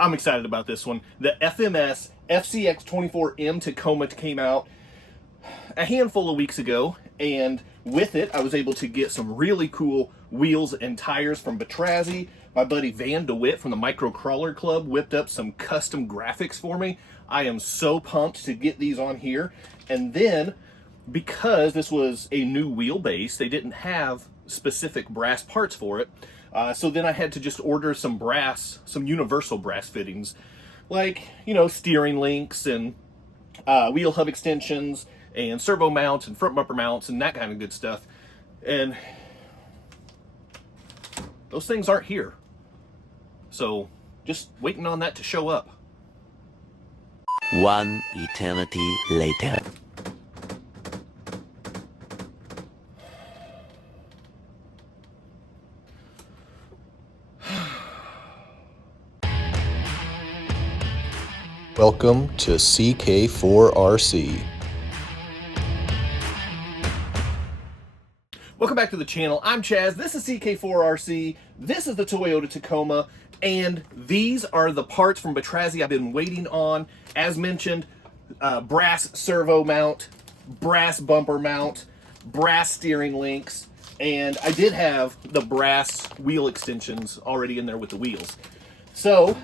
I'm excited about this one. The FMS FCX24M Tacoma came out a handful of weeks ago, and with it I was able to get some really cool wheels and tires from Batrazzi. My buddy Van DeWitt from the Micro Crawler Club whipped up some custom graphics for me. I am so pumped to get these on here. And then, because this was a new wheelbase, they didn't have specific brass parts for it. So then I had to just order some universal brass fittings, like, you know, steering links and wheel hub extensions and servo mounts and front bumper mounts and that kind of good stuff. And those things aren't here. So just waiting on that to show up. One eternity later. Welcome to CK4RC. Welcome back to the channel. I'm Chaz. This is CK4RC. This is the Toyota Tacoma. And these are the parts from Batrazzi I've been waiting on. As mentioned, brass servo mount, brass bumper mount, brass steering links, and I did have the brass wheel extensions already in there with the wheels. So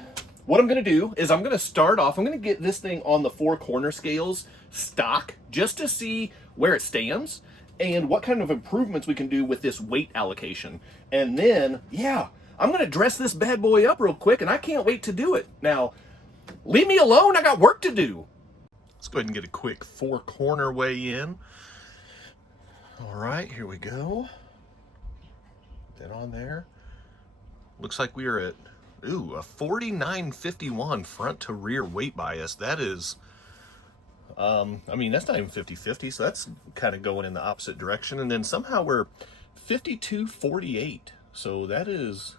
what I'm going to do is I'm going to start off, I'm going to get this thing on the 4 corner scales stock just to see where it stands and what kind of improvements we can do with this weight allocation. And then, yeah, I'm going to dress this bad boy up real quick, and I can't wait to do it. Now, leave me alone. I got work to do. Let's go ahead and get a quick 4 corner weigh in. All right, here we go. Put that on there. Looks like we are at, a 49.51 front to rear weight bias. That is, I mean, that's not even 50-50, so that's kind of going in the opposite direction. And then somehow we're 52.48. So that is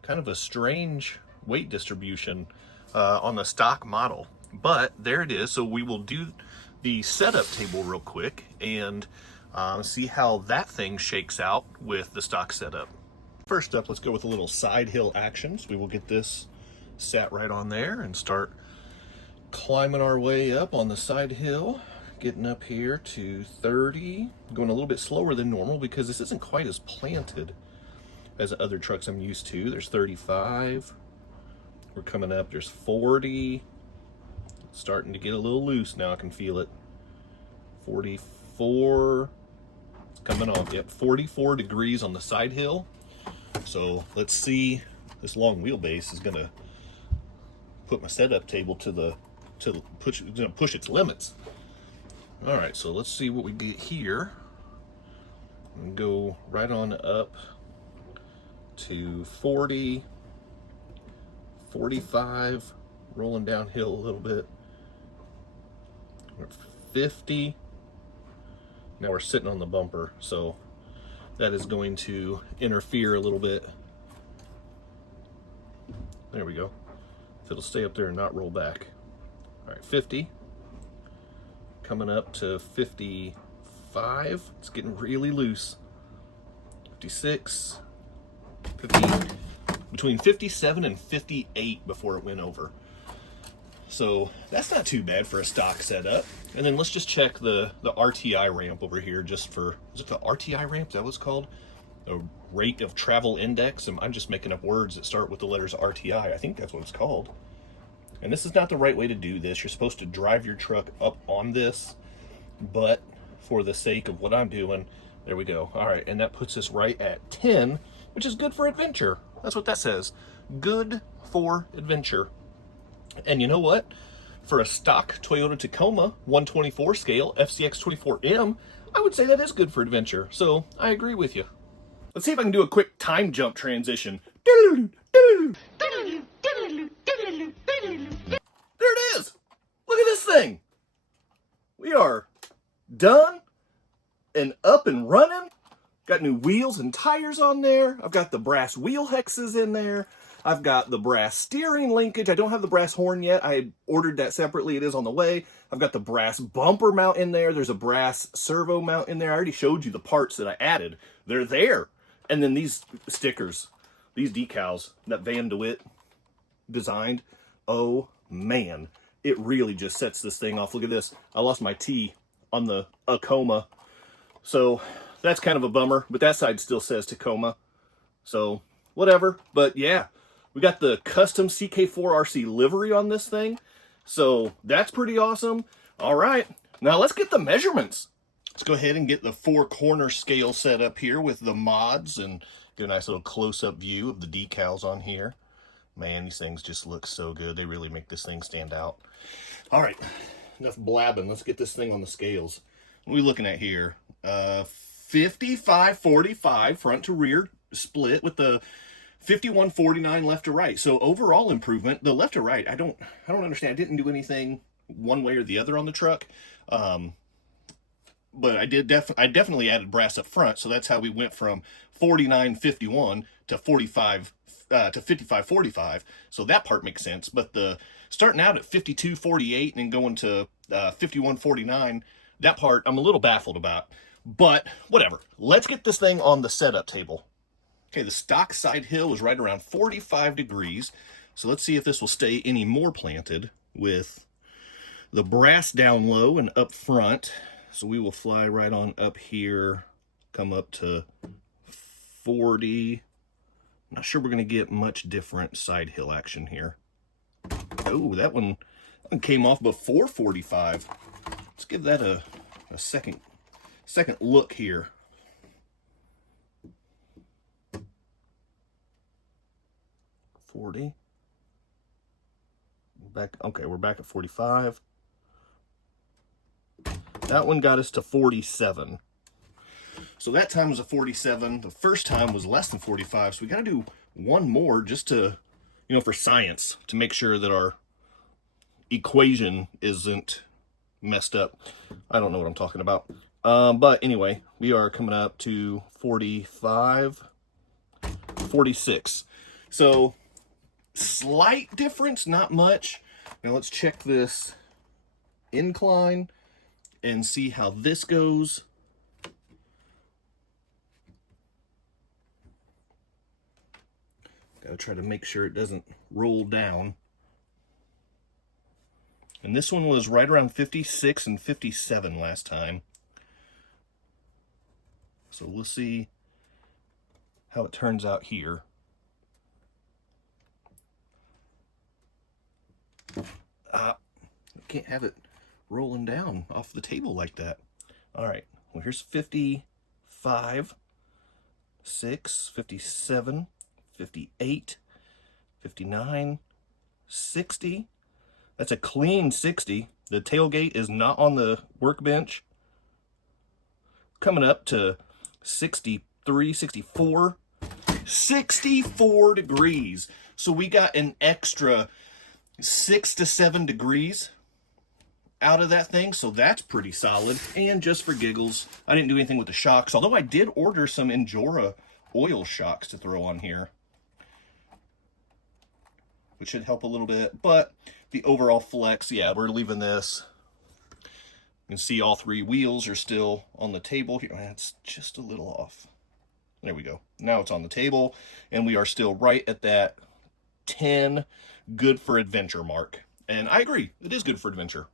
kind of a strange weight distribution on the stock model. But there it is. So we will do the setup table real quick and see how that thing shakes out with the stock setup. First up, let's go with a little side hill action. So we will get this sat right on there and start climbing our way up on the side hill, getting up here to 30, going a little bit slower than normal because this isn't quite as planted as other trucks I'm used to. There's 35, we're coming up, there's 40, it's starting to get a little loose now, I can feel it. 44, it's coming off, yep, 44 degrees on the side hill. So let's see, this long wheelbase is gonna put my setup table push its limits. All right, so let's see what we get here. And go right on up to 40, 45, rolling downhill a little bit. We're at 50. Now we're sitting on the bumper, so that is going to interfere a little bit. There we go. If it'll stay up there and not roll back. All right, 50. Coming up to 55. It's getting really loose. 56. 50, between 57 and 58 before it went over. So that's not too bad for a stock setup. And then let's just check the RTI ramp over here just for, is it the RTI ramp? Is that what it's called? The rate of travel index. I'm just making up words that start with the letters RTI. I think that's what it's called. And this is not the right way to do this. You're supposed to drive your truck up on this, but for the sake of what I'm doing, there we go. All right, and that puts us right at 10, which is good for adventure. That's what that says. Good for adventure. And you know what? For a stock Toyota Tacoma 124 scale FCX24M, I would say that is good for adventure. So I agree with you. Let's see if I can do a quick time jump transition. There it is. Look at this thing. We are done and up and running. Got new wheels and tires on there. I've got the brass wheel hexes in there. I've got the brass steering linkage. I don't have the brass horn yet. I ordered that separately. It is on the way. I've got the brass bumper mount in there. There's a brass servo mount in there. I already showed you the parts that I added. They're there. And then these stickers, these decals, that Van DeWitt designed, oh man, it really just sets this thing off. Look at this. I lost my T on the Tacoma, so that's kind of a bummer, but that side still says Tacoma, so whatever. But yeah, we got the custom CK4RC livery on this thing, so that's pretty awesome. All right, now let's get the measurements. Let's go ahead and get the 4-corner scale set up here with the mods and get a nice little close-up view of the decals on here. Man, these things just look so good. They really make this thing stand out. All right, enough blabbing. Let's get this thing on the scales. What are we looking at here? 55-45 front to rear split with the 51-49 left to right. So overall improvement. The left to right, I don't understand. I didn't do anything one way or the other on the truck. But I definitely added brass up front, so that's how we went from 49-51 to 45 to 55-45. So that part makes sense. But the starting out at 52-48 and then going to 51-49, that part I'm a little baffled about. But whatever. Let's get this thing on the setup table. Okay, the stock side hill is right around 45 degrees. So let's see if this will stay any more planted with the brass down low and up front. So we will fly right on up here, come up to 40. I'm not sure we're going to get much different side hill action here. Oh, that one came off before 45. Let's give that a second look here. $40. Okay, we're back at 45. That one got us to 47. So that time was a 47. The first time was less than 45. So we got to do one more just to, for science, to make sure that our equation isn't messed up. I don't know what I'm talking about. But anyway, we are coming up to 45, 46. So slight difference, not much. Now let's check this incline and see how this goes. Gotta try to make sure it doesn't roll down. And this one was right around 56 and 57 last time. So we'll see how it turns out here. Can't have it rolling down off the table like that. All right, well, here's 55, 6, 57, 58, 59, 60. That's a clean 60. The tailgate is not on the workbench. Coming up to 63, 64, 64 degrees. So we got an extra 6 to 7 degrees out of that thing, so that's pretty solid. And just for giggles, I didn't do anything with the shocks, although I did order some Injora oil shocks to throw on here, which should help a little bit. But the overall flex, yeah, we're leaving this. You can see all 3 wheels are still on the table here. That's just a little off. There we go. Now it's on the table, and we are still right at that 10 good for adventure mark. And I agree, it is good for adventure.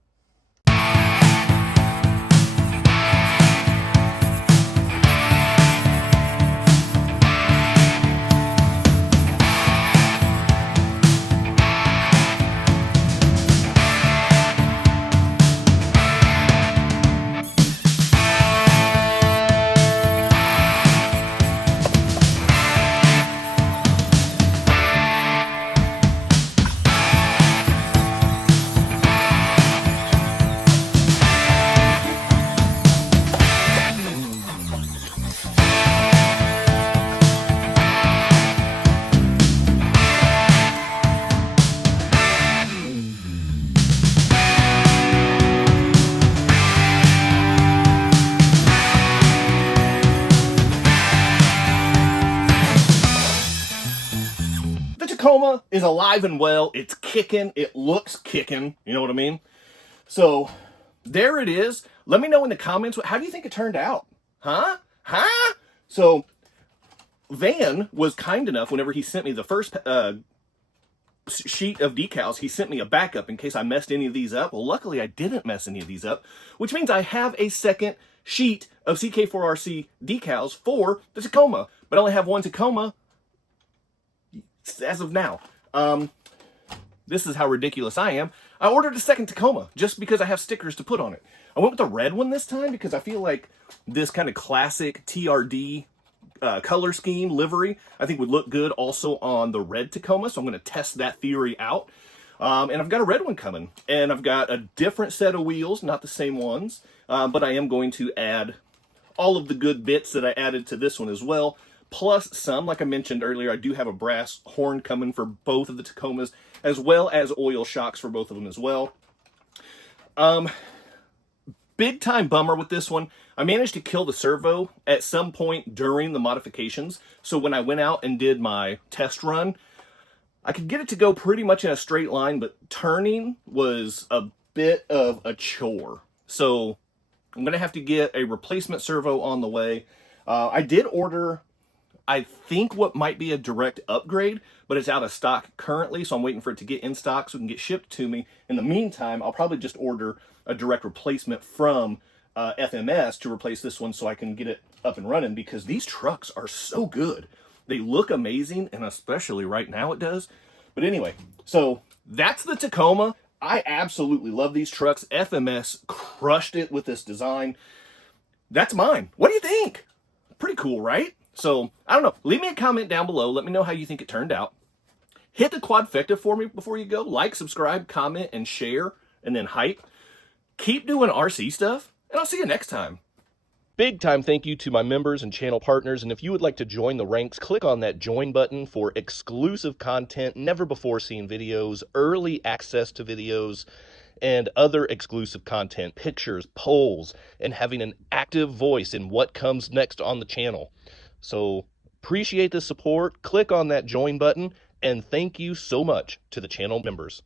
Tacoma is alive and well. It's kicking. It looks kicking. You know what I mean? So there it is. Let me know in the comments. How do you think it turned out? Huh? So Van was kind enough whenever he sent me the first sheet of decals, he sent me a backup in case I messed any of these up. Well, luckily I didn't mess any of these up, which means I have a second sheet of CK4RC decals for the Tacoma, but I only have one Tacoma as of now. This is how ridiculous I am. I ordered a second Tacoma just because I have stickers to put on it. I went with the red one this time because I feel like this kind of classic TRD color scheme livery I think would look good also on the red Tacoma, so I'm going to test that theory out. And I've got a red one coming, and I've got a different set of wheels, not the same ones, but I am going to add all of the good bits that I added to this one as well, plus some. Like I mentioned earlier, I do have a brass horn coming for both of the Tacomas, as well as oil shocks for both of them as well. Big time bummer with this one. I managed to kill the servo at some point during the modifications, so when I went out and did my test run, I could get it to go pretty much in a straight line, but turning was a bit of a chore. So I'm going to have to get a replacement servo on the way. I did order, I think, what might be a direct upgrade, but it's out of stock currently, so I'm waiting for it to get in stock so it can get shipped to me. In the meantime, I'll probably just order a direct replacement from FMS to replace this one so I can get it up and running, because these trucks are so good. They look amazing, and especially right now it does. But anyway, so that's the Tacoma. I absolutely love these trucks. FMS crushed it with this design. That's mine. What do you think? Pretty cool, right? So, I don't know. Leave me a comment down below. Let me know how you think it turned out. Hit the quadfecta for me before you go. Like, subscribe, comment, and share, and then hype. Keep doing RC stuff, and I'll see you next time. Big time thank you to my members and channel partners, and if you would like to join the ranks, click on that join button for exclusive content, never before seen videos, early access to videos, and other exclusive content, pictures, polls, and having an active voice in what comes next on the channel. So appreciate the support. Click on that join button, and thank you so much to the channel members.